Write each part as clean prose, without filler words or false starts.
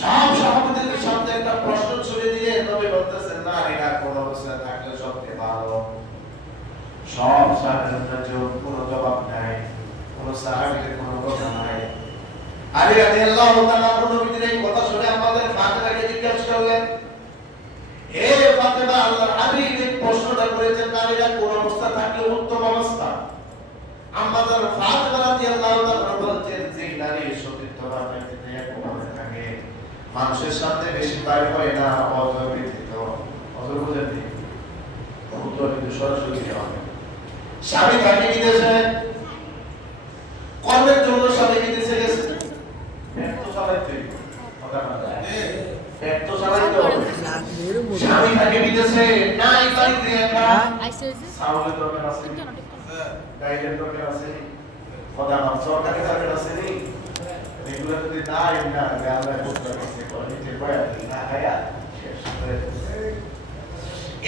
সব সাহাবীদের সামনে একটা প্রশ্ন ছুড়ে দিয়ে নবী বলতেছেন নারীরা কোন অবস্থায় থাকলে সবচেয়ে ভালো। সব সাহাবীদের কোনো জবাব নাই, কোন সাহাবীদের কোনো কথা নাই। আলী রাদিয়াল্লাহু তাআলা নবীর এই কথা শুনে আমাদের ফাতেমাকে জিজ্ঞাসা করলেন, হে ফাতেমা, আল্লাহর হাবিব এই প্রশ্নটা করেছেন নারীরা কোন অবস্থা থাকলে উত্তম অবস্থা। আমাদের ফাতেমা রাদিয়াল্লাহু তাআলা বলছেন যে নারী সতীত্বভাবে একভাবে থাকে, মানুষের সাথে বেশি বাইর হয় না, অজর ব্যতীত। অজর বুঝেন নি? উত্তর কিন্তু সরাসরি হবে। স্বামী থাকে বিদেশে, কর্মের জন্য স্বামী বিদেশে গেছে, পেট চালাইতে কথা না, পেট চালাইতে স্বামী থাকে বিদেশে, নাই বাড়িতে একা, সাউলের দরকার আছে, গাইডের দরকার আছে, কথা না, সরকারি দরকার আছে নি, এগুলো যদি নাই না আল্লাহ করতে পারছে করে যে বয়া না খায়া শেষ হয়ে যাচ্ছে।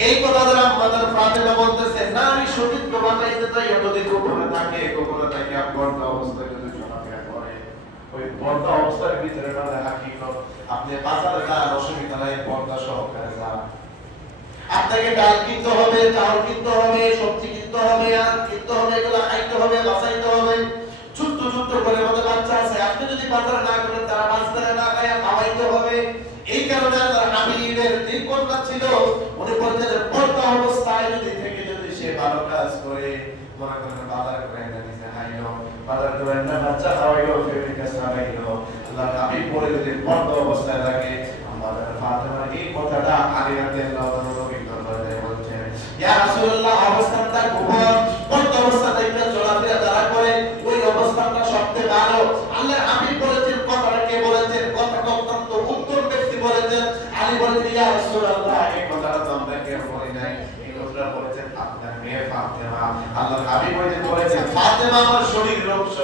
এই কথা দ্বারা আমাদের ফাতেমা বলতেছে নারী সতীত্ব বাঁচাইতে তাই যদি গোপনে থাকে, গোপনে থাকে পর্দা অবস্থায় যদি চলাফেরা করে, ওই পর্দা অবস্থার ভিতরে না দেখা কি আপনি বাজারে যান, অসুবিধা নাই, পর্দা সহকারে যান। আপনাকে ডাল কিনতে হবে, চাউল কিনতে হবে, সবজি কিনতে হবে, আর কিনতে হবে, এগুলো খাইতে হবে, বাঁচাইতে হবে। ছোট্ট ছোট্ট করে আমাদের বাচ্চা আছে, আপনি যদি বাজারে না করেন তারা বাজারে না খায় খাওয়াইতে হবে। এই কারণে আল্লাহর হাবিবের তিন কন্যা ছিল, উনি বলতেন পর্দা অবস্থায় যদি থেকে যদি সে ভালো কাজ করে, মনে করেন বাজার করে না নিজে খাইলো, বাজার করে না বাচ্চা খাওয়াইলো, ফ্যামিলিকে সারাইলো, আল্লাহর হাবিব পরে যদি পর্দা অবস্থায় থাকে, আমাদের ফাতেমার এই কথাটা আলী রাদিয়াল্লাহু তাআলা দরবারে বলছেন, ইয়া রাসূলুল্লাহ, অবস্থাটা গোপন, পর্দা অবস্থায় একটা চলাফেরা যারা করে ওই অবস্থাটা সবচেয়ে ভালো। আল্লাহর হাবিব বলেছেন, কথাটা কে বলেছেন? কথাটা অত্যন্ত উত্তম ব্যক্তি বলেছেন। আলী বলেছেন, ইয়া রাসূলুল্লাহ, এই কথাটা তো আমরা কেউ বলি নাই, এই কথাটা বলেছেন আপনার মেয়ে ফাতেমা। আল্লাহর হাবিব বলেছেন ফাতেমা আমার শরীরের অংশ,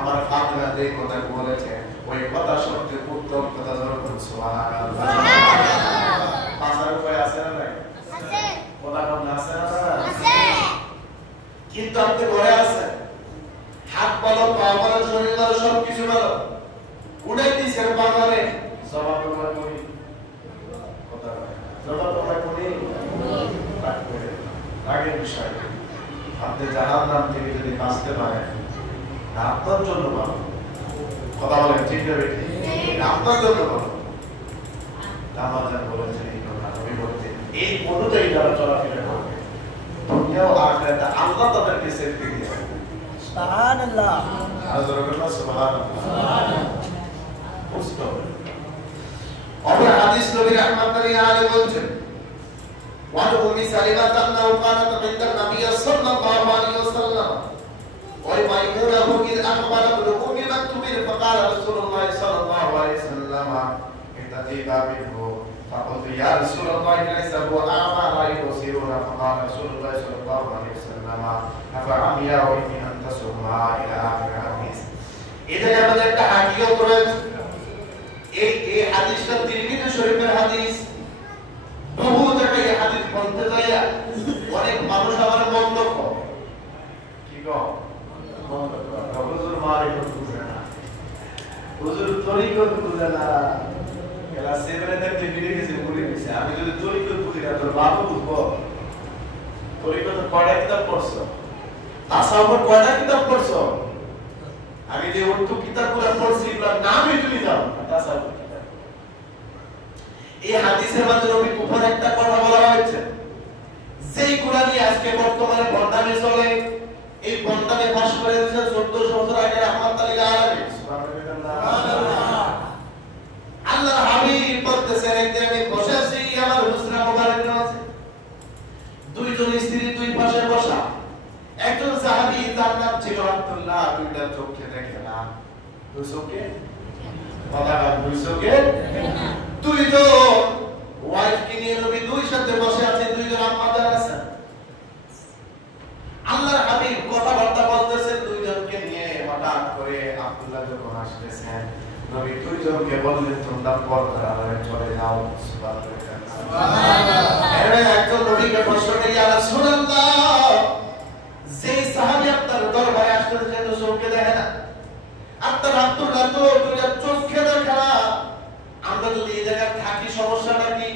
আমার ফাতেমা যে কথা বলেছেন ওই কথা সবচেয়ে উত্তম কথা। যখন সুবহানাল্লাহ, পাঁচার উপায় আছে না নাই? আছে। কথা কম আছে না? আছে। কিন্তু আপনি ঘরে আছেন, হাত বলো, পা বলো, শরীর বলো, সবকিছু বলো, উড়াই দিয়েছেন বাজারে, জবাব তোমরা করি, কথা জবাব তোমরা করি, আগের বিষয় আপনি জাহান্নাম থেকে যদি বাঁচতে পারেন, আপনার জন্য ভালো। কথা বলেন ঠিক হবে, আপনার জন্য ভালো। আমাদের বলেছেন এই কথা, আমি বলছি এই অনুযায়ী যারা চলাফেরা করবে, দুনিয়া ও আখিরাতে আল্লাহ তাদেরকে সেফটি দিয়ে রাখবে। সুবহানাল্লাহ, আল্লাহ সুবহানাল্লাহ। বুঝতে হবে। অপর হাদিস নবী রাহমাতুল্লাহি আলাইহি বলছেন, ওয়া উম্মি সালিমা তান্নাহু কানাত ইনদা নবী সাল্লাল্লাহু আলাইহি ওয়াসাল্লাম ওয়া মাইমুনা ইয আকবারা বিল মাকতুবিন ফাকাল রাসূলুল্লাহ সাল্লাল্লাহু আলাইহি ওয়াসাল্লাম ইতাতিবা বিহু فقلت يا رسول الله ليس هو أعمى لا يبصرون فقال رسول الله صلى الله عليه وسلم أفعمي وإني أنت سمى إلى آخر الحديث. إذا আমাদের একটা হাদিস রয়েছে, এই হাদিসটা তিরমিজি শরীফের হাদিস। বহু জায়গায় এই হাদিস বলতে যায়, অনেক মানুষ আমার বন্ধ করে, কি গো বন্ধ করে, হুজুর মারিফত বুঝে না, হুজুর তরিকত বুঝে না। এলা সেভেনে ফিরে গেছে, ভুলে গেছে। আমি যদি তরিকত বুঝি না, তোর বাবু বুঝবো? তরিকত কয়টা কিতাব পড়ছো? তাসাউফের কয়টা কিতাব পড়ছো? আমি যে উর্দু কিতাবগুলো পড়ছি এগুলোর নামই তুমি জানো না, তাসাউফের কিতাব। এই হাদিসের মধ্যে নবী কুফর একটা কথা বলা হয়েছে, যেই কুরআনই আজকে বর্তমানে বন্ধামে চলে, এই বন্ধামে পাশ করে দিয়েছে 1400 বছর আগে রাহমাতুল্লাহ আলাইহি। সুবহানাল্লাহ। আল্লাহর হাবিব বলতেছেন, একদিন আমি বসে আছি, আমার হুজরা মোবারক আছে, দুইজন স্ত্রী দুই পাশে বসা। একজন সাহাবী তার নাম ছিল আব্দুল্লাহ, দুইটা চোখে দেখে না, দুই চোখে কথা বল, দুই চোখে দুইজন ওয়াইফ কে নিয়ে নবী দুই সাথে বসে আছে, দুইজন আম্মাজান আছেন। আল্লাহর হাবিব কথাবার্তা বলতেছেন দুইজনকে নিয়ে। হঠাৎ করে আব্দুল্লাহ যখন আসতেছেন, নবী দুইজনকে বললেন তোমরা পর্দার আড়ালে চলে যাও। সুবহানাল্লাহ। একজন নবীকে প্রশ্ন করে, ইয়া রাসূলুল্লাহ, যেই সাহাবী আপনার দরবারে আসতেছেন তো চোখে দেখে না, আপনার আব্দুল্লাহ তো দুইটা চোখে দেখে না, আমরা সমস্যাটা কি?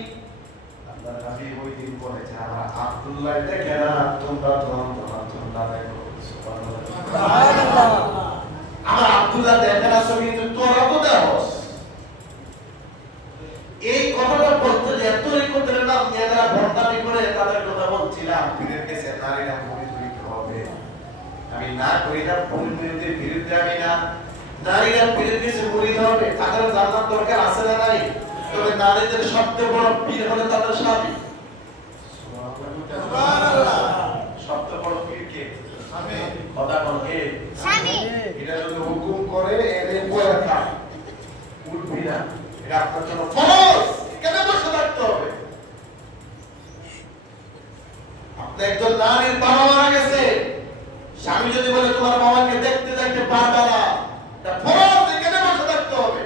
আপনার নবী ওই দিন বলেছে আমার আব্দুল্লাহ দেখে না তোমরা তোমরা দেখো। সুবহানাল্লাহ। আমার আব্দুল্লাহ দেখে না কিন্তু তোরা তো দেখোস। এই কথাটা বলতে যে এতই করতে না মেয়েরা বন্দামি করে তাদের কথা বলছিলাম পীরের কাছে নারীরা পরিচয় হবে। আমি না করি না পরিচয়ের বিরুদ্ধে আমি না নারীরা পীরের কাছে পরিচয় হবে। তাদের জানার দরকার আছে না নাই? তবে নারীদের সবচেয়ে বড় পীর হলো তাদের স্বামী। সুবহানাল্লাহ। সবচেয়ে বড় পীর কে? স্বামী। কথা বলকে স্বামী। এটা যদি হুকুম করে এর পরে থাক উঠবি না। এটা আপনার জন্য ফরজ। কেন বসে থাকতে হবে? আপনি একজন নারীর বাবা মারা গেছে, স্বামী যদি বলে তোমার বাবাকে দেখতে যাইতে পারবা না, এটা ফরজ। কেন বসে থাকতে হবে?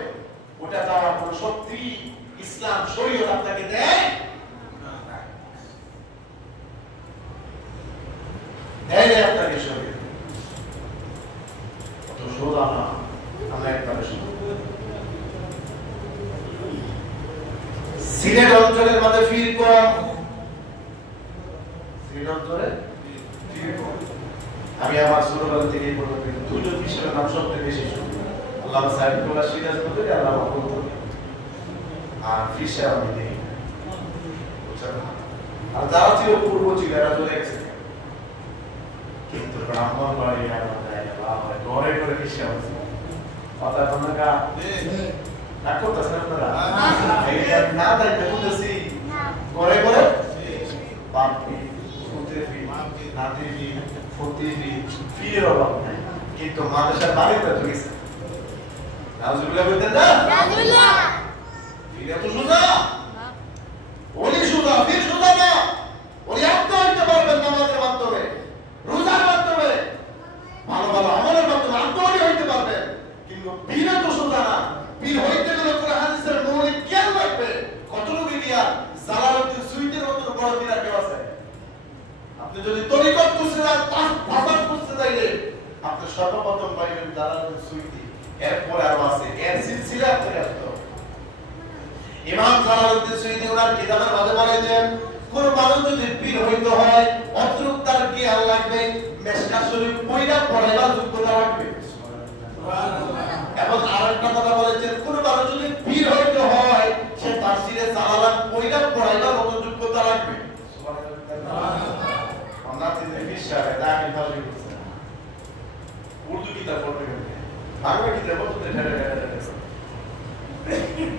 ওটা যাওয়ার কোনো শক্তি ইসলাম শরীয়ত আপনাকে দেয় না। দেয় আপনাকে শরীয়ত। কত সোজা না, আমরা একবারে শুনি। সিলেট অঞ্চলের মধ্যে ফির কম। সিলেট অঞ্চলে ফির কম। আমি আমার ছোটবেলা থেকে পর্যন্ত দুজন বিষয়ের নাম সবচেয়ে বেশি শুনি। আল্লাহ সাইদুল্লাহ সিরাজ বলতে আল্লাহ বলতো আর ফিশা আমি নেই। আর যারা ছিল পূর্ব ছিল এরা চলে গেছে। কিন্তু ব্রাহ্মণ বাড়ি ঘরে ঘরে ফিশা আছে। কথা কোনটা না করতেছেন আপনারা? না দেখতে বলতেছি ঘরে ঘরে বাপি ফুতেফি নাতিফি ফুতিফি ফিরের অভাব নাই। কিন্তু মাদ্রাসার বাড়িতে তো গেছে। নাউজুবিল্লাহ বলতেন না? নাউজুবিল্লাহ। ফিরে তো সোজা। ওলি সোজা, ফির সোজা না। ওলি আপনি হইতে পারবেন নামাজের মাধ্যমে, রোজার মাধ্যমে, ভালো ভালো আমলের মাধ্যমে আপনি হইতে পারবেন। কিন্তু ফিরে তো সোজা না। পীর হইতে গেলে কোরআন হাদিসের মৌলিক জ্ঞান লাগবে। কতটুকু বিয়া জালালউদ্দিন সুয়ুতির মতো বড় পীর কেউ আছে? আপনি যদি তরিকত খুঁজতে যান, ভাষা খুঁজতে যাইলে আপনি সর্বপ্রথম পাইবেন জালালউদ্দিন সুয়ুতি। এরপরে আরো আছে, এর সিলসিলা আপনাকে আসতে হবে। ইমাম জালালউদ্দিন সুয়ুতি ওনার কিতাবের মাঝে বলেছেন কোন মানুষ যদি পীর হইতে হয় অতটুকু তার জ্ঞান লাগবে, মেশকাত শরীফ পড়া পড়াইবার যোগ্যতা লাগবে। এবং আরেকটা কথা বলেছেন কোন মানুষ যদি পীর হইতে হয় সে তাফসীরে জালালাত পড়া পড়াইবার মতো যোগ্যতা লাগবে। সুবহানাল্লাহ। আমরা তিনি বিশ্বাসে দাঁড়িয়ে ফাঁসি করছে। উর্দু কিতাব পড়তে গেলে বাংলা কিতাব পড়তে ঢেড়ে ঢেড়ে ঢেড়ে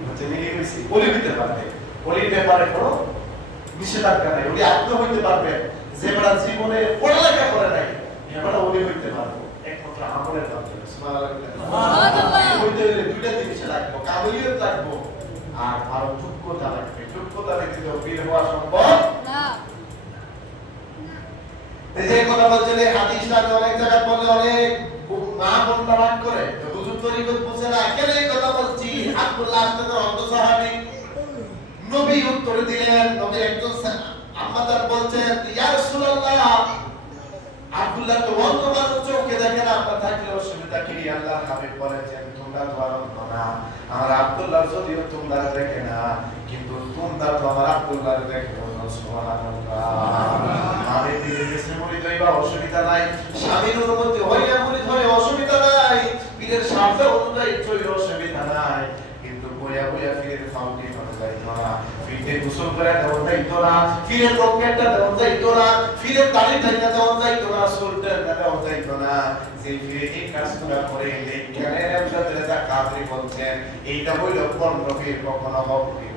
হচ্ছে মিলি হইছে। বলি দিতে পারবে, বলির ব্যাপারে কোনো নিষেধাজ্ঞা নাই। উনি আত্ম হইতে পারবেন যে বড় জীবনে পড়ালেখা করে নাই এবারে উনি হইতে পারবো একমাত্র আমলের মাধ্যমে। সুবহানাল্লাহ। হইতে গেলে দুইটা জিনিস লাগবে, কাবিলিয়ত লাগবে আর ভালো যোগ্যতা লাগবে। যোগ্যতা ব্যতীত পীর হওয়া সম্ভব না। এই যে কথা বলছেন এই হাদিসটা অনেক জায়গায় বলে অনেক মা বোনরা রাগ করে হুজুর তরিকত বুঝে না। কেন এই কথা বলছি? আব্দুল্লাহ আপনাদের অন্ধ সাহাবী নবী উত্তর দিলেন। নবী একজন আম্মাদার বলছেন ইয়া রাসূলুল্লাহ আব্দুল্লাহ তো অন্ধ মানুষ, চোখে দেখে না, আপনার থাকলে অসুবিধা কি? আল্লাহ হাবিব বলেছেন তোমরা তো অন্ধ না, আমার আব্দুল্লাহ যদিও তোমরা দেখে না কিন্তু তোমরা তো আমার আব্দুল্লাহ দেখো। সুবহানাল্লাহ। আমি পীরের কাছে মুরিদ হইবা অসুবিধা নাই, স্বামীর অনুমতি হইলে মুরিদ হয় অসুবিধা নাই, পীরের সাথে অনুযায়ী চলে অসুবিধা নাই। কিন্তু বইয়া বইয়া পীরের ফাউন্ডে করে যাইতো না, পীরের গোসল করে দেওয়া যাইতো না, পীরের রকেটটা দেওয়া যাইতো না, পীরের দাড়ি ঢাকা দেওয়া যাইতো না, চুলটা দেওয়া যাইতো না। যে পীরে এই কাজগুলো করে এই জ্ঞানের আমদাদের যা কাজে বলছেন এইটা হইল পণ্য পীর কখনো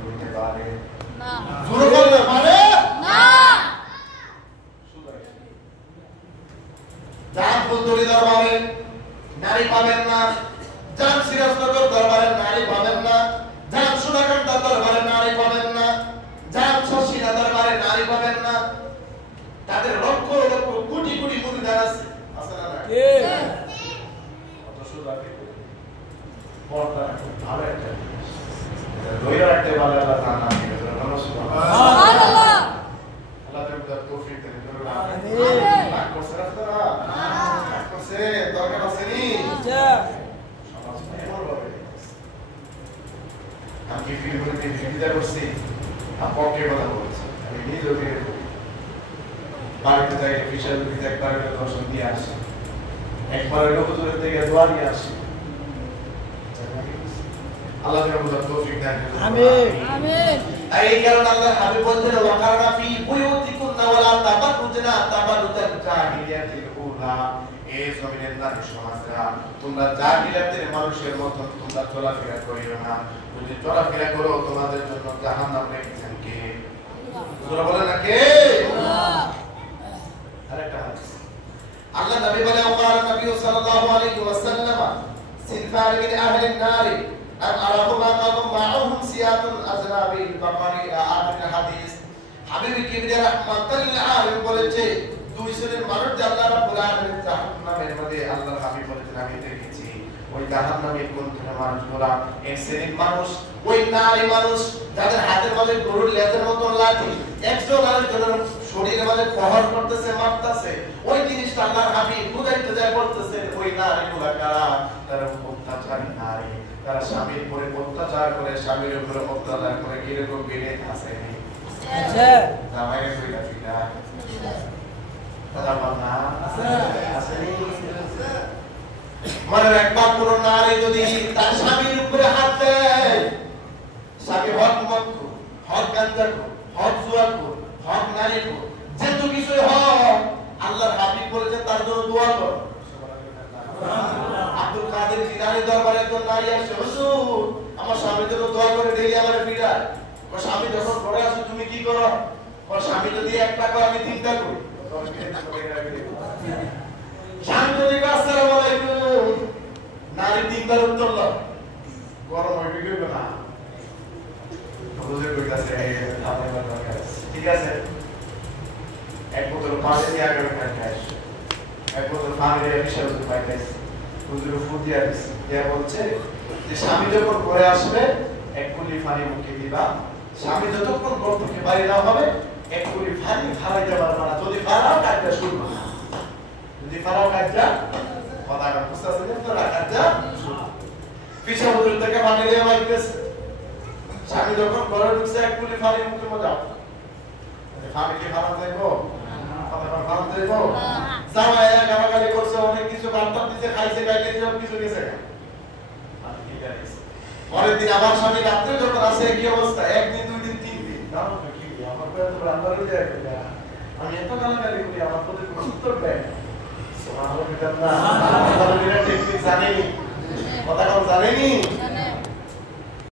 হইতে পারে না। জোরে বললে পারে না। জান ফুলতলি দরবারে নারী পাবেন না, জান সিরাজনগর দরবারে নারী পাবেন না, জান সোনাকান্দা দরবারে নারী পাবেন না, জান শশীনা দরবারে নারী পাবেন না। তাদের লক্ষ লক্ষ কোটি কোটি মুরিদান আছে, আছে না? কত সুন্দর পর্দা ভালো একটা দইরা রাখতে ভালো আল্লাহ তাআলা সুবহানাল্লাহ। আল্লাহ তাআলা তৌফিক দেন। আমিন। রাগ করছেন আপনারা? রাগ করছে দরকার আছে নি? আচ্ছা সমাজ এমন ভাবে আমি ফিল করে বিরোধিতা করছি আর পক্ষে কথা বলছি আমি নিজেও ফিরে করি বাড়িতে যাই বিশাল বিরোধিতা একবার দর্শন দিয়ে আসি একবার হুজুরের থেকে দোয়া নিয়ে আসি আল্লাহ যেন বুঝার তৌফিক দেন আমিন আমিন এই কারণে আল্লাহ হাবিব বলছেন ওয়াকারনা ফি বুয়ুতিকুন্না ওয়ালা তাবাররুজনা তাবাররুজাল জাহিলিয়াতিল উলা এই জমিনের নারী সমাজরা তোমরা জাহিলিয়াতের মানুষের মত তোমরা চলাফেরা করিও না যদি চলাফেরা করো তোমাদের জন্য জাহান্নাম রেখেছেন কে আল্লাহ বলেন না কে আল্লাহ আরেকটা হাদিস আল্লাহ নবী বলে ওয়াকার নবী সাল্লাল্লাহু আলাইহি ওয়াসাল্লাম সিনফার মিন আহলিন নারী আরাহুমা কাদুম মাআহুম সিয়াতুল আজনাবিল বাকারি আখির হাদিস হাবিব কিবরিয়া রাহমাতুল্লাহ আলাইহি বলেছে দুই শ্রেণীর মানুষ আল্লাহ রাব্বুল আলামিন জাহান্নামের মধ্যে আল্লাহর হাবিব বলেছেন আমি দেখেছি ওই জাহান্নামের কোন ধরনের মানুষগুলা এক শ্রেণীর মানুষ ওই নারী মানুষ যাদের হাতের মধ্যে গরুর লেজের মতো লাঠি একজন আরেকজনের শরীরের মধ্যে প্রহার করতেছে মারতেছে ওই জিনিসটা আল্লাহর হাবিব বুঝাইতে যায় বলতেছে ওই নারীগুলা কারা তারা অত্যাচারী নারী তারা স্বামীর উপরে অত্যাচার করে স্বামীর উপরে অত্যাচার করে এরকম বেড়ে আছে আচ্ছা জামাইয়ের কইরা ফিরা কথা বল না আছে মানে একবার কোন নারী যদি তার স্বামীর উপরে হাত দেয় স্বামী হক মত হক গাঞ্জা হক জুয়া হক নারী যেহেতু কিছু হক আল্লাহর হাবিব বলেছেন তার জন্য দোয়া কর আব্দুল কাদের জিলানী দরবারে একজন নারী আসে হুজুর আমার স্বামীর জন্য দোয়া করে ডেইলি আমারে ফিরায় আমার স্বামী যখন ঘরে আসে তুমি কি করো আমার স্বামী যদি একটা করে আমি তিনটা করি স্বামী যদি আসসালামু আলাইকুম নারী তিনবার উত্তর দাও গরম হয়ে গেল না হুজুর কইতাছে আপনি বলেন ঠিক আছে এক বোতল পানি দিয়ে আগে খাইস এক বোতল পানি দিয়ে বিশাল পাইতেছে হুজুর ফুট দিয়া দিছে দিয়া বলছে যে স্বামী যখন ঘরে আসবে এক কুলি পানি মুখে দিবা স্বামী যতক্ষণ ঘর থেকে বাইরে না হবে এক কুলি পানি ফালাইতে পারবা না যদি ফালাও কাজটা শুরু না যদি ফালাও কাজটা কথা বুঝতেছে না তো কাজটা পিছে হুজুর থেকে পানি দিয়ে মাইতেছে স্বামী যখন ঘরে ঢুকছে এক কুলি পানি মুখে মজাও পানি কি ফালাতে দেবো কথা ফালাতে দেবো জামাই গালাগালি করছে অনেক কিছু বার্তা দিতে খাইছে গাইলে সব কিছু গেছে পরের দিন আমার স্বামী রাত্রে যখন আসে কি অবস্থা একদিন দুই দিন তিন দিন আমার তো এত রান্না হয়ে যায় আমি এত গালাগালি করি আমার প্রতি কোনো উত্তর দেয় সুবহানাল্লাহ জানেনি কথা কম জানেনি